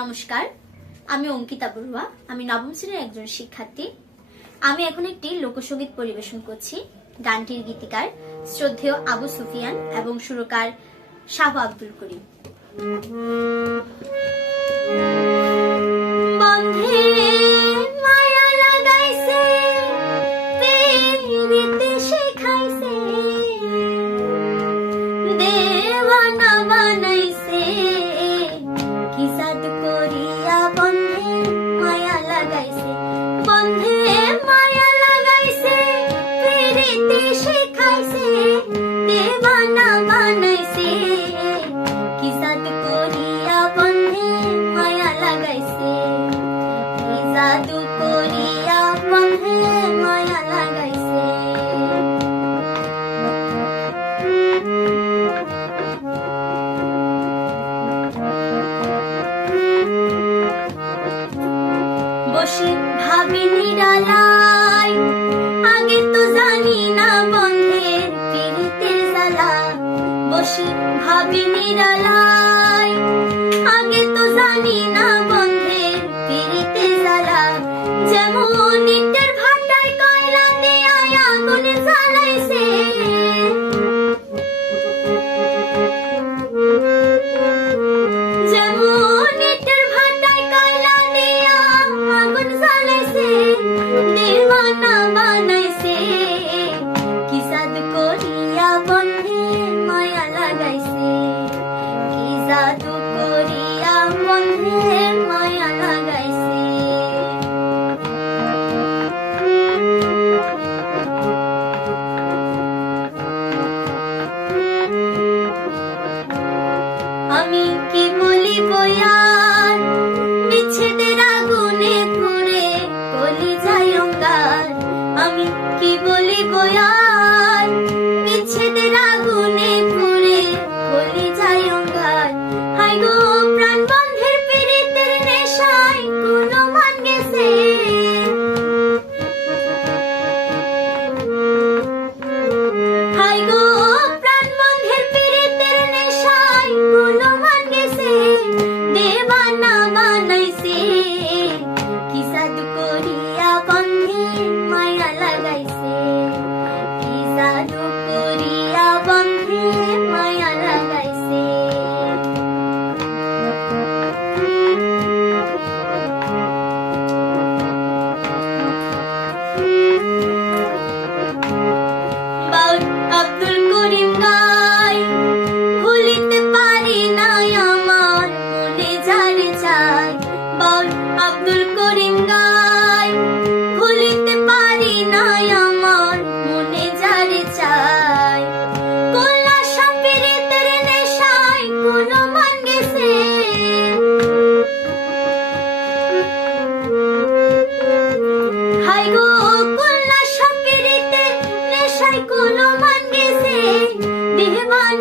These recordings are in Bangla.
নমস্কার, আমি অঙ্কিতা বড়ুয়া, আমি নবম শ্রেণির একজন শিক্ষার্থী। আমি এখন একটি লোকসঙ্গীত পরিবেশন করছি, গানটির গীতিকার শ্রদ্ধেয় আবু সুফিয়ান এবং সুরকার শাহ আব্দুল করিম।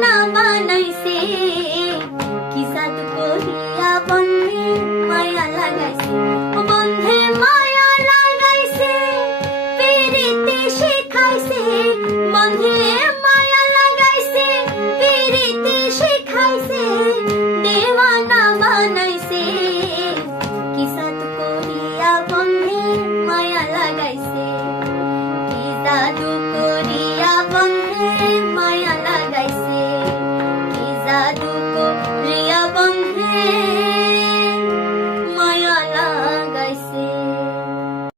না বানাইছে